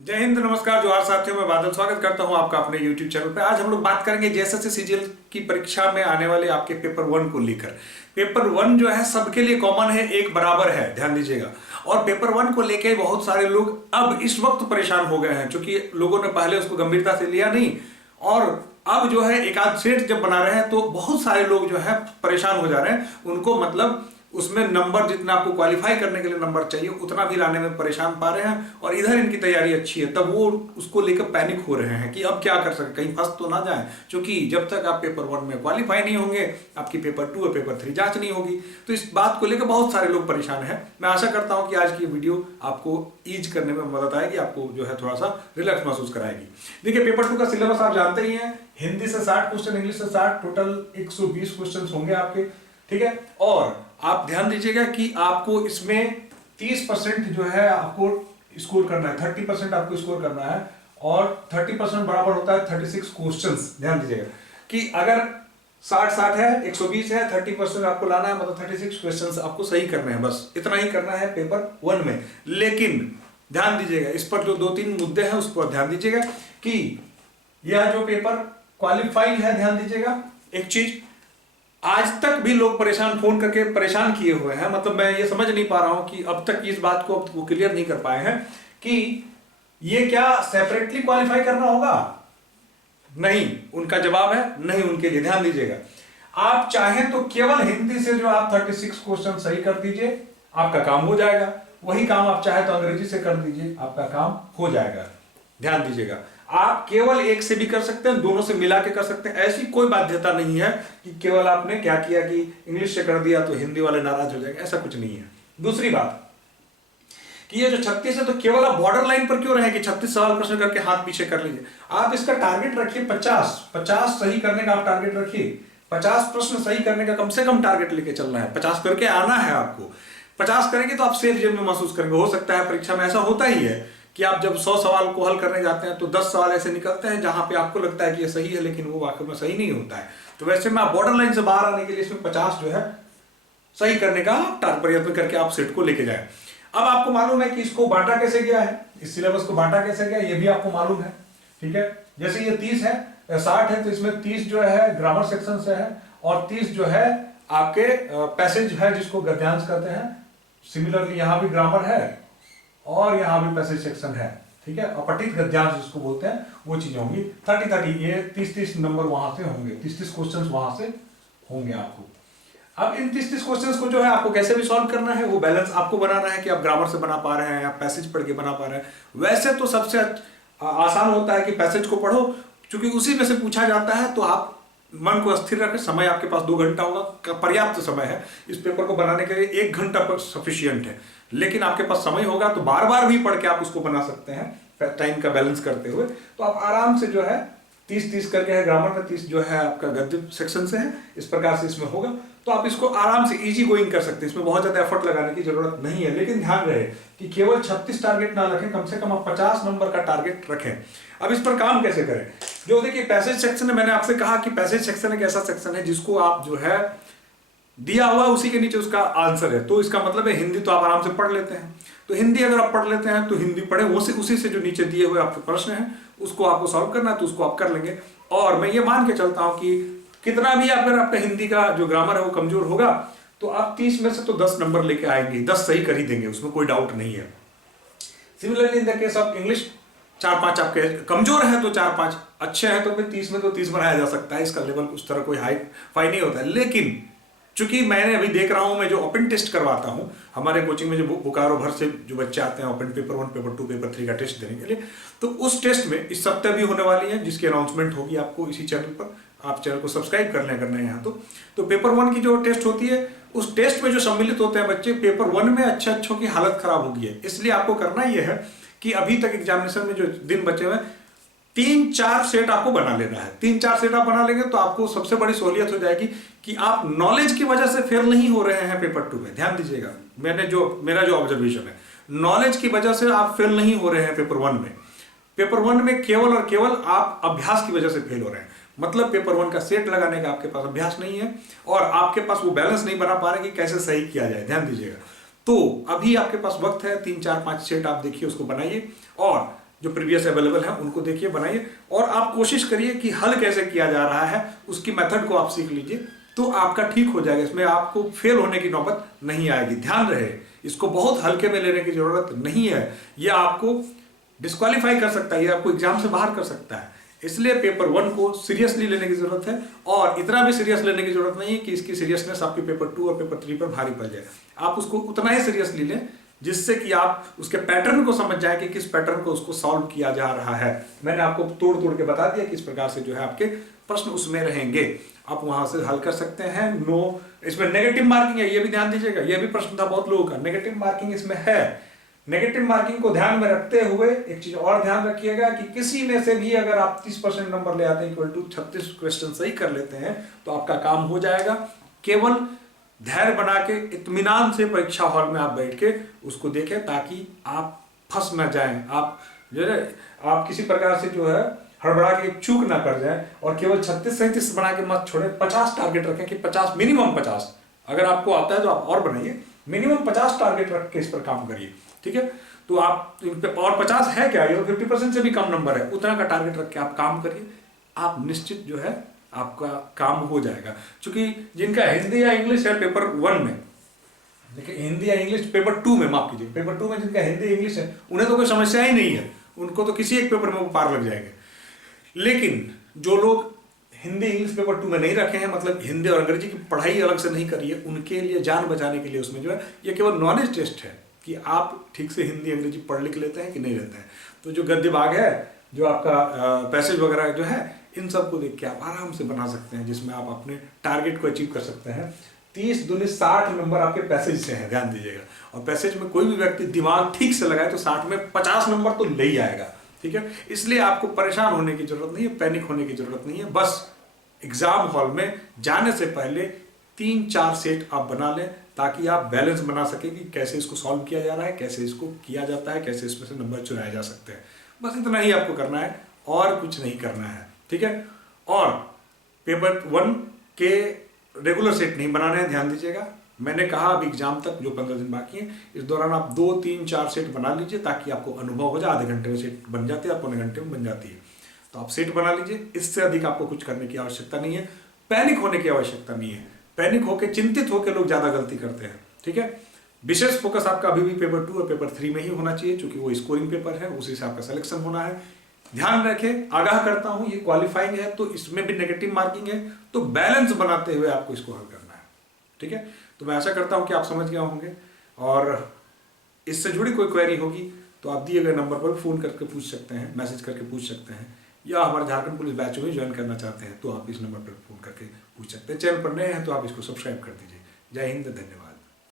जय हिंद, नमस्कार, जोहार साथियों। मैं बादल स्वागत करता हूं आपका अपने YouTube चैनल पे। आज हम लोग बात करेंगे जेएसएससी सीजीएल की परीक्षा में आने वाले आपके पेपर 1 को लेकर। पेपर 1 जो है सबके लिए कॉमन है, एक बराबर है, ध्यान दीजिएगा। और पेपर 1 को लेकर बहुत सारे लोग अब इस वक्त परेशान हो गए हैं, क्योंकि लोगों ने पहले उसको गंभीरता से लिया नहीं, और अब जो है एक आध सेट जब बना रहे हैं तो बहुत सारे लोग जो है परेशान हो जा रहे हैं। उनको मतलब उसमें नंबर जितना आपको क्वालिफाई करने के लिए नंबर चाहिए उतना भी लाने में परेशान पा रहे हैं, और इधर इनकी तैयारी अच्छी है तब वो उसको लेकर पैनिक हो रहे हैं कि अब क्या कर सके, कहीं फंस तो ना जाए। क्योंकि जब तक आप पेपर 1 में क्वालिफाई नहीं होंगे, आपकी पेपर 2 और पेपर 3 जांच नहीं होगी। तो इस बात को लेकर बहुत सारे लोग परेशान हैं। मैं आशा करता हूं कि आज की वीडियो आपको ईज करने में मदद आएगी, आपको जो है थोड़ा सा रिलैक्स महसूस कराएगी। देखिए, पेपर 2 का सिलेबस आप जानते ही हैं। हिंदी से 60 क्वेश्चन, इंग्लिश से 60, टोटल 120 क्वेश्चन होंगे आपके, ठीक है। और आप ध्यान दीजिएगा कि आपको इसमें 30% जो है आपको स्कोर करना है, 30% आपको स्कोर करना है, और 30% बराबर होता है 36 क्वेश्चंस। ध्यान दीजिएगा कि अगर 60-60 है, 120 है, 30% आपको लाना है, मतलब 36 क्वेश्चंस आपको सही करने हैं। बस इतना ही करना है पेपर 1 में। लेकिन ध्यान दीजिएगा, इस पर जो 2-3 मुद्दे हैं उस पर ध्यान दीजिएगा कि यह जो पेपर क्वालिफाई है, ध्यान दीजिएगा एक चीज, आज तक भी लोग परेशान फोन करके परेशान किए हुए हैं। मतलब मैं ये समझ नहीं पा रहा हूं कि अब तक इस बात को वो क्लियर नहीं कर पाए हैं कि ये क्या सेपरेटली क्वालिफाई करना होगा। नहीं, उनका जवाब है नहीं उनके लिए। ध्यान दीजिएगा, आप चाहें तो केवल हिंदी से जो आप 36 क्वेश्चन सही कर दीजिए, आपका काम हो जाएगा। वही काम आप चाहे तो अंग्रेजी से कर दीजिए, आपका काम हो जाएगा। ध्यान दीजिएगा, आप केवल एक से भी कर सकते हैं, दोनों से मिला के कर सकते हैं। ऐसी कोई बाध्यता नहीं है कि केवल आपने क्या किया कि इंग्लिश से कर दिया तो हिंदी वाले नाराज हो जाएंगे, ऐसा कुछ नहीं है। दूसरी बात कि ये जो 36 है, तो केवल आप बॉर्डर लाइन पर क्यों रहे कि 36 सवाल प्रश्न करके हाथ पीछे कर लीजिए। आप इसका टारगेट रखिए 50 सही करने का आप टारगेट रखिए। 50 प्रश्न सही करने का कम से कम टारगेट लेके चलना है, 50 करके आना है आपको। 50 करेंगे तो आप सेफ जेब में महसूस करेंगे। हो सकता है परीक्षा में ऐसा होता ही है कि आप जब 100 सवाल को हल करने जाते हैं तो 10 सवाल ऐसे निकलते हैं जहां पे आपको लगता है कि ये सही है, लेकिन वो वाकई में सही नहीं होता है। तो वैसे में आप बॉर्डर लाइन से बाहर आने के लिए इसमें 50 जो है सही करने का प्रयत्न करके आप सेट को लेके जाए। अब आपको मालूम है कि इसको बांटा कैसे गया है, इस सिलेबस को बांटा कैसे गया, ये भी आपको मालूम है, ठीक है। जैसे ये 30 है, 60 है, तो इसमें 30 जो है ग्रामर सेक्शन से है, और 30 जो है आपके पैसेज है जिसको गद्यांश कहते हैं। सिमिलरली यहां भी ग्रामर है और यहां भी पैसेज सेक्शन है, ठीक है। अपठित गद्यांश जिसको बोलते हैं वो चीजें होंगी। 30 ये 30 नंबर वहां से होंगे, 30 क्वेश्चंस वहां से होंगे आपको। अब इन 30 क्वेश्चंस को जो है आपको कैसे भी सॉल्व करना है, वो बैलेंस आपको बनाना है कि आप ग्रामर से बना पा रहे हैं या पैसेज पढ़ के बना पा रहे हैं। वैसे तो सबसे आसान होता है कि पैसेज को पढ़ो, क्योंकि उसी में से पूछा जाता है। तो आप मन को स्थिर रखें, समय आपके पास 2 घंटा होगा, पर्याप्त समय है इस पेपर को बनाने के लिए। 1 घंटा पर सफिशियंट है, लेकिन आपके पास समय होगा तो बार बार भी पढ़ के आप उसको बना सकते हैं, टाइम का बैलेंस करते हुए। तो आप आराम से जो है 30 करके है ग्रामर में, 30 जो है आपका गद्य सेक्शन से है, इस प्रकार से इसमें होगा। तो आप इसको आराम से इजी गोइंग कर सकते हैं, इसमें बहुत ज्यादा एफर्ट लगाने की जरूरत नहीं है। लेकिन ध्यान रहे कि केवल 36 टारगेट ना रखें, कम से कम आप 50 नंबर का टारगेट रखें। अब इस पर काम कैसे करें, जो देखिए पैसेज सेक्शन है, मैंने आपसे कहा कि पैसेज सेक्शन एक ऐसा सेक्शन है जिसको आप जो है दिया हुआ उसी के नीचे उसका आंसर है। तो इसका मतलब है हिंदी तो आप आराम से पढ़ लेते हैं, तो हिंदी अगर आप पढ़ लेते हैं तो हिंदी पढ़े, उसी से जो नीचे दिए हुए आपके प्रश्न हैं उसको आपको सॉल्व करना है, तो उसको आप कर लेंगे। और मैं ये मान के चलता हूं कि कितना भी अगर आपका हिंदी का जो ग्रामर है वो कमजोर होगा तो आप 30 में से तो 10 नंबर लेके आएंगे, 10 सही कर ही देंगे, उसमें कोई डाउट नहीं है। Similarly in the case of English, 4-5 आपके कमजोर है तो 4-5 अच्छे हैं तो फिर 30 में तो 30 बनाया जा सकता है। इसका लेवल उस तरह कोई हाई फाई नहीं होता है। लेकिन चूंकि मैंने अभी देख रहा हूं, मैं जो ओपन टेस्ट करवाता हूं हमारे कोचिंग में, जो बोकारो भर से जो बच्चे आते हैं ओपन पेपर 1, पेपर 2, पेपर 3 का टेस्ट देने के लिए, तो उस टेस्ट में इस सप्ताह भी होने वाली है, जिसकी अनाउंसमेंट होगी आपको इसी चैनल पर। आप चैनल को सब्सक्राइब कर लें यहाँ। तो पेपर 1 की जो टेस्ट होती है, उस टेस्ट में जो सम्मिलित होते हैं बच्चे, पेपर 1 में अच्छों की हालत खराब हो गई है। इसलिए आपको करना यह है कि अभी तक एग्जामिनेशन में जो दिन बचे हुए 3-4 सेट आपको बना लेना है। 3-4 सेट आप बना लेंगे तो आपको सबसे बड़ी सहूलियत हो जाएगी कि आप नॉलेज की वजह से फेल नहीं हो रहे हैं पेपर 2 में। ध्यान दीजिएगा, मेरा जो ऑब्जर्वेशन है, नॉलेज की वजह से आप फेल नहीं हो रहे हैं पेपर 1 में। पेपर 1 में केवल और केवल आप अभ्यास की वजह से फेल हो रहे हैं। मतलब पेपर 1 का सेट लगाने का आपके पास अभ्यास नहीं है और आपके पास वो बैलेंस नहीं बना पा रहे कि कैसे सही किया जाए। ध्यान दीजिएगा, तो अभी आपके पास वक्त है, 3-4-5 सेट आप देखिए, उसको बनाइए। और जो प्रीवियस अवेलेबल है उनको देखिए, बनाइए, और आप कोशिश करिए कि हल कैसे किया जा रहा है उसकी मेथड को आप सीख लीजिए, तो आपका ठीक हो जाएगा। इसमें आपको फेल होने की नौबत नहीं आएगी। ध्यान रहे, इसको बहुत हल्के में लेने की जरूरत नहीं है। यह आपको डिस्क्वालीफाई कर सकता है, ये आपको एग्जाम से बाहर कर सकता है। इसलिए पेपर 1 को सीरियसली लेने की जरूरत है, और इतना भी सीरियस लेने की जरूरत नहीं है कि इसकी सीरियसनेस आपके पेपर 2 और पेपर 3 पर भारी पड़ जाए। आप उसको उतना ही सीरियसली लें जिससे कि आप उसके पैटर्न को समझ जाए कि किस पैटर्न को उसको सॉल्व किया जा रहा है। मैंने आपको तोड़ तोड़ के बता दिया कि इस प्रकार से जो है आपके प्रश्न उसमें रहेंगे, आप वहां से हल कर सकते हैं। नो, इसमें नेगेटिव मार्किंग है, ये भी ध्यान दीजिएगा। ये भी प्रश्न था बहुत लोगों का, नेगेटिव मार्किंग इसमें है। नेगेटिव मार्किंग को ध्यान में रखते हुए एक चीज और ध्यान रखिएगा कि किसी में से भी अगर आप 30% नंबर ले आते हैं, इक्वल टू 36 क्वेश्चन सही कर लेते हैं, तो आपका काम हो जाएगा। केवल धैर्य बना के इत्मीनान से परीक्षा हॉल में आप बैठ के उसको देखें, ताकि आप फंस ना जाएं, आप जो है आप किसी प्रकार से जो है हड़बड़ा के चूक ना कर जाए, और केवल 36-37 बना के मत छोड़े। 50 टारगेट रखें कि 50, मिनिमम 50। अगर आपको आता है तो आप और बनाइए, मिनिमम 50 टारगेट रख के इस पर काम करिए, ठीक है। तो आप इन पे, और 50 है क्या, ये तो 50% से भी कम नंबर है, उतना का टारगेट रख के आप काम करिए, आप निश्चित जो है आपका काम हो जाएगा। क्योंकि जिनका हिंदी या इंग्लिश है पेपर 1 में, देखिए हिंदी या इंग्लिश पेपर 2 में, माफ कीजिए, पेपर 2 में जिनका हिंदी इंग्लिश है उन्हें तो कोई समस्या ही नहीं है, उनको तो किसी एक पेपर में वो पार लग जाएंगे। लेकिन जो लोग हिंदी इंग्लिश पेपर 2 में नहीं रखे हैं, मतलब हिंदी और अंग्रेजी की पढ़ाई अलग से नहीं करी है, उनके लिए जान बचाने के लिए उसमें जो है ये केवल नॉलेज टेस्ट है कि आप ठीक से हिंदी अंग्रेजी पढ़ लिख लेते हैं कि नहीं लेते हैं। तो जो गद्य भाग है, जो आपका पैसेज वगैरह जो है, इन सबको देख के आप आराम से बना सकते हैं, जिसमें आप अपने टारगेट को अचीव कर सकते हैं। 30 दूनी 60 नंबर आपके पैसेज से हैं, ध्यान दीजिएगा। और पैसेज में कोई भी व्यक्ति दिमाग ठीक से लगाए तो 60 में 50 नंबर तो ले ही आएगा, ठीक है। इसलिए आपको परेशान होने की जरूरत नहीं है, पैनिक होने की जरूरत नहीं है। बस एग्जाम हॉल में जाने से पहले 3-4 सेट आप बना लें, ताकि आप बैलेंस बना सके कि कैसे इसको सॉल्व किया जा रहा है, कैसे इसको किया जाता है, कैसे इसमें से नंबर चुराए जा सकते हैं। बस इतना ही आपको करना है, और कुछ नहीं करना है, ठीक है। और पेपर 1 के रेगुलर सेट नहीं बनाने हैं, ध्यान दीजिएगा। मैंने कहा अब एग्जाम तक जो 15 दिन बाकी है, इस दौरान आप 2-3-4 सेट बना लीजिए, ताकि आपको अनुभव हो जाए। आधे घंटे में सेट बन जाती है, पौने घंटे में बन जाती है। तो आप सेट बना लीजिए, इससे अधिक आपको कुछ करने की आवश्यकता नहीं है। पैनिक होने की आवश्यकता नहीं है। पैनिक होकर, चिंतित होकर लोग ज्यादा गलती करते हैं, ठीक है। विशेष फोकस आपका अभी भी पेपर 2 और पेपर 3 में ही होना चाहिए, क्योंकि वो स्कोरिंग पेपर है, उसी से आपका सिलेक्शन होना है। ध्यान रखें, आगाह करता हूं, ये क्वालिफाइंग है तो इसमें भी नेगेटिव मार्किंग है, तो बैलेंस बनाते हुए आपको इसको हल करना है, ठीक है। तो मैं आशा करता हूं कि आप समझ गए होंगे, और इससे जुड़ी कोई क्वेरी होगी तो आप दिए गए नंबर पर फोन करके पूछ सकते हैं, मैसेज करके पूछ सकते हैं, या हमारे झारखंड पुलिस बैच में ज्वाइन करना चाहते हैं तो आप इस नंबर पर फोन करके पूछ सकते हैं। चैनल पर नए हैं तो आप इसको सब्सक्राइब कर दीजिए। जय हिंद, धन्यवाद।